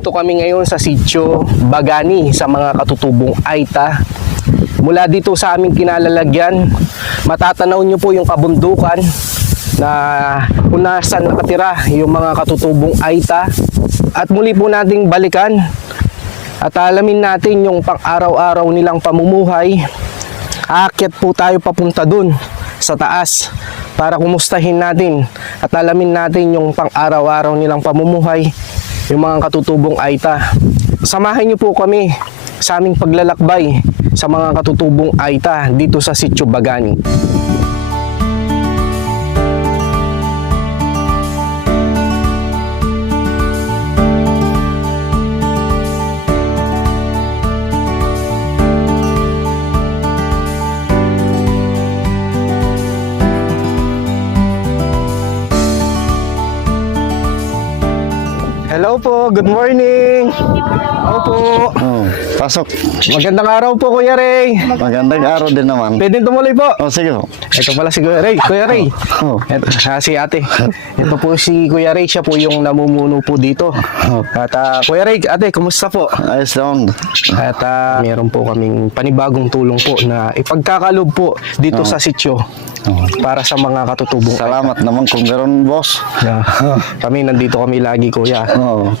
Nandito kami ngayon sa Sitio Bagani sa mga katutubong Aita. Mula dito sa aming kinalalagyan, matatanaw nyo po yung kabundukan na kung nasaan nakatira yung mga katutubong Aita. At muli po nating balikan at alamin natin yung pang-araw-araw nilang pamumuhay. Aakyat po tayo papunta dun sa taas para kumustahin natin at alamin natin yung pang-araw-araw nilang pamumuhay, yung mga katutubong Aita. Samahan niyo po kami sa aming paglalakbay sa mga katutubong Aita dito sa Sitio Bagani. Hello po, good morning. Opo. Pasok. Magandang araw po, Kuya Ray. Magandang araw din naman. Pwede tumuloy po. Sige po. Ito pala si Kuya Ray. Kuya Ray. Ito, si ate. Ito po si Kuya Ray. Siya po yung namumuno po dito. At Kuya Ray, ate, kumusta po? Ayos naman. At meron po kaming panibagong tulong po na ipagkakalob po dito sa sitio para sa mga katutubong. Salamat naman kung meron, boss. Kami nandito kami lagi, Kuya.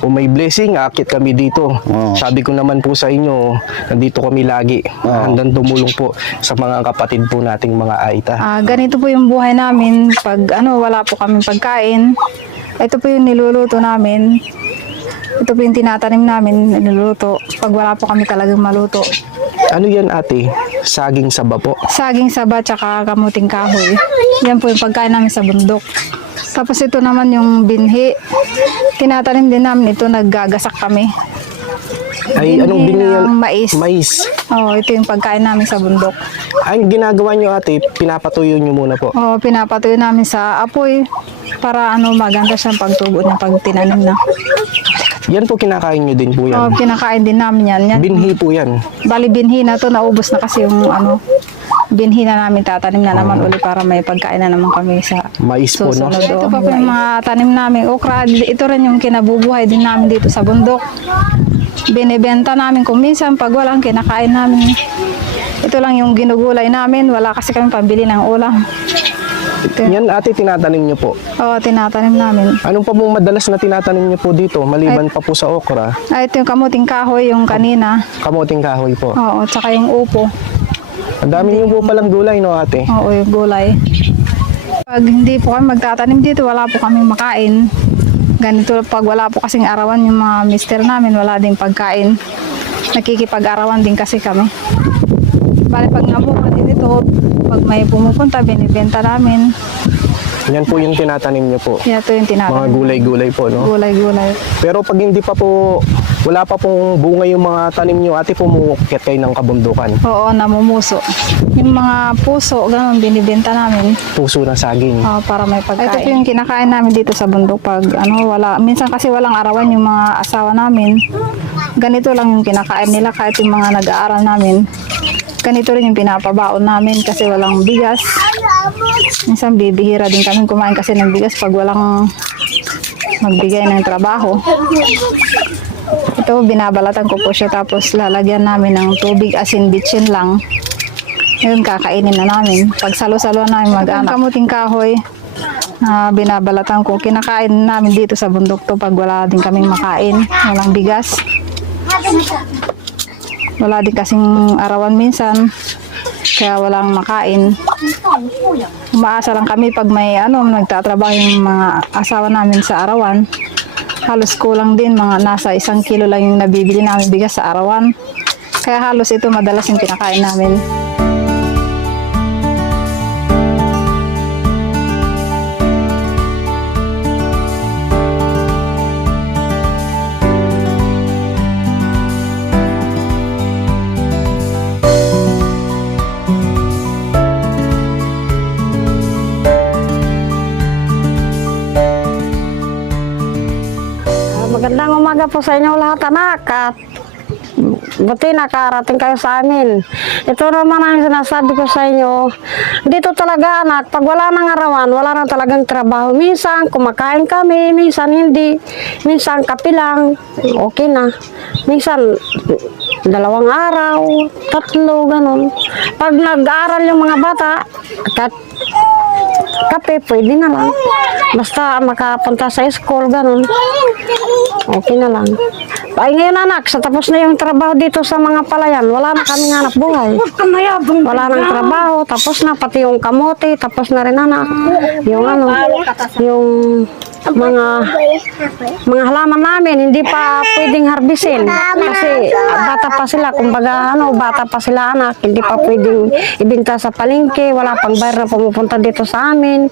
Kung may blessing, akit kami dito. Sabi ko naman po sa inyo, nandito kami lagi. Handang tumulong po sa mga kapatid po nating mga Aita. Ganito po yung buhay namin pag wala po kaming pagkain. Ito po yung niluluto namin. Ito po yung tinatanim namin, niluluto. Pag wala po kami talagang maluto. Ano yan, ate? Saging saba po? Saging saba tsaka kamuting kahoy. Yan po yung pagkain namin sa bundok. Tapos ito naman yung binhi. Tinatanim din namin ito, naggagasak kami. Ay, anong binhi yan? Mais. Mais. Oo, ito yung pagkain namin sa bundok. Ay, ginagawa nyo, ate, pinapatuyo nyo muna po. Oo, pinapatuyo namin sa apoy para maganda siyang pagtubo niya pag tinanim na. Yan po kinakain nyo din po yan? Oo, kinakain din namin yan. Binhi po yan? Bali, binhi na to, naubos na kasi yung binhi na namin, tatanim na naman uli para may pagkain na naman kami sa mais po, no? susunod. Ito pa po yung mga tanim namin, okra. Ito rin yung kinabubuhay din namin dito sa bundok. Binibenta namin kung minsan pag walang kinakain namin. Ito lang yung ginugulay namin, wala kasi kami pambili ng ulam. Yan, ate, tinatanim nyo po? Oo, tinatanim namin. Anong pa pong madalas na tinatanim nyo po dito, maliban pa po sa okra? Ito yung kamuting kahoy, yung kanina. Kamuting kahoy po? Oo, tsaka yung upo. Ang dami nyo po palang gulay, no, ate? Oo, yung gulay. Pag hindi po kami magtatanim dito, wala po kaming makain. Ganito, pag wala po kasing arawan yung mga mister namin, wala ding pagkain. Nakikipag-arawan din kasi kami. Bale, pag nabuka din ito, pag may pumupunta, binibenta namin. Yan po yung tinatanim nyo po? Yan ito yung tinatanim. Mga gulay-gulay po, no? Gulay-gulay. Pero pag hindi pa po, wala pa pong bunga yung mga tanim nyo, ate, pumukit kayo ng kabundukan? Oo, namumuso. Yung mga puso, ganun, binibenta namin. Puso ng saging? Oo, para may pagkain. Ito po yung kinakain namin dito sa bundok pag wala. Minsan kasi walang arawan yung mga asawa namin. Ganito lang yung kinakain nila kahit yung mga nag-aaral namin. Ganito rin yung pinapabaon namin kasi walang bigas. Minsan bibihira din kami kumain kasi ng bigas pag walang magbigay ng trabaho. Ito, binabalatan ko po siya tapos lalagyan namin ng tubig, asin, bitsin lang. Yun, kakainin na namin. Pag salo-salo namin mag-anak. Kamuting kahoy, binabalatan ko. Kinakain namin dito sa bundok to pag wala din kaming makain. Walang bigas. Wala din kasing arawan minsan. Kaya walang makain. Umaasa lang kami pag may nagtatrabaho yung mga asawa namin sa arawan. Halos kulang din, mga nasa 1 kilo lang yung nabibili namin bigas sa arawan. Kaya halos ito madalas yung kinakain namin. Magandang umaga po sa inyo lahat, anak. At buti nakarating kayo sa amin. Ito naman ang sinasabi ko sa inyo. Dito talaga anak, pag wala nang arawan, wala nang talagang trabaho. Minsan kumakain kami, minsan hindi. Minsan kape lang, okay na. Minsan 2 araw, 3, ganun. Pag nag-aaral yung mga bata, kape, pwede na lang. Basta makapunta sa school, ganun. Okay na lang. Ay ngayon anak, sa tapos na yung trabaho dito sa mga palayan, wala na kaming hanap buhay. Wala nang trabaho, tapos na pati yung kamote, tapos na rin anak. Yung ano, yung mga halaman namin, hindi pa pwedeng harbisin. Kasi bata pa sila, kumbaga bata pa sila anak, hindi pa pwedeng ibinta sa palengke, wala pang bayar na pumupunta dito sa amin.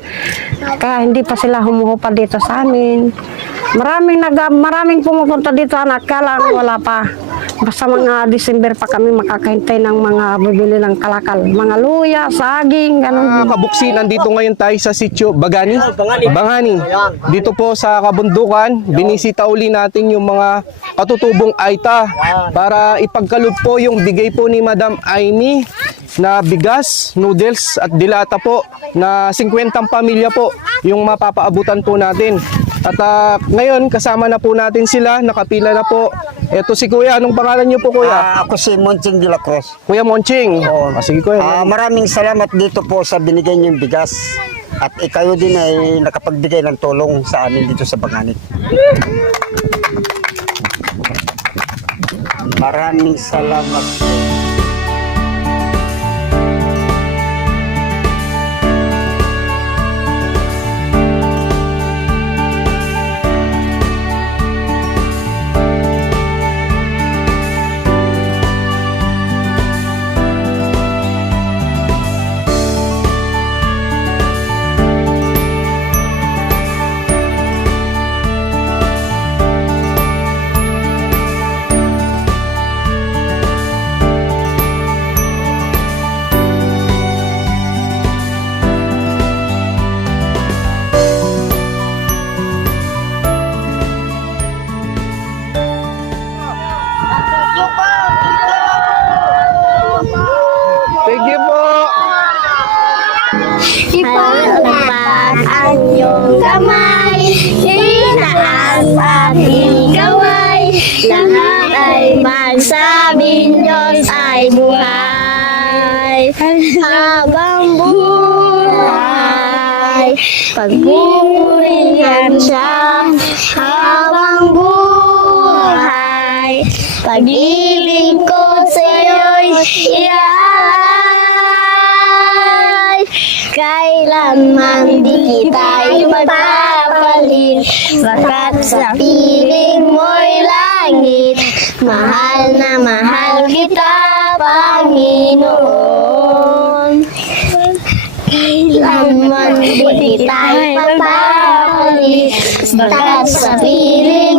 Kaya hindi pa sila humuhupa dito sa amin. Maraming pumupunta dito anak, kaya lang wala pa. Basta mga December pa kami makakahintay ng mga bibili ng kalakal. Mga luya, saging, ganun. Kabuksi, nandito ngayon tayo sa sitio Bagani. Bangani. Dito po sa kabundukan, binisita uli natin yung mga katutubong Aita para ipagkaloob po yung bigay po ni Madam Aimee na bigas, noodles at dilata po na 50 pamilya po yung mapapaabutan po natin. At ngayon kasama na po natin sila, nakapila na po. Ito si Kuya, anong pangalan niyo po Kuya? Ako si Monching de la Cruz. Kuya Monching. Oo. Sige Kuya. Maraming salamat dito po sa binigay niyong bigas. At ikayo din ay nakapagbigay ng tulong sa amin dito sa Banganit. Maraming salamat. Thank you po. Ipaglapat ang iyong kamay, itaas ating gaway, lahat ay magsabing Diyos ay buhay. Habang buhay, pagpupurihan siya. Habang buhay, pag-ibig ko sa'yo'y iaalay. Kailanman di kita ipagpapalit, bakat sa piling mo'y langit. Mahal na mahal kita, Panginoon. Kailanman di kita ipagpapalit, bakat sa piling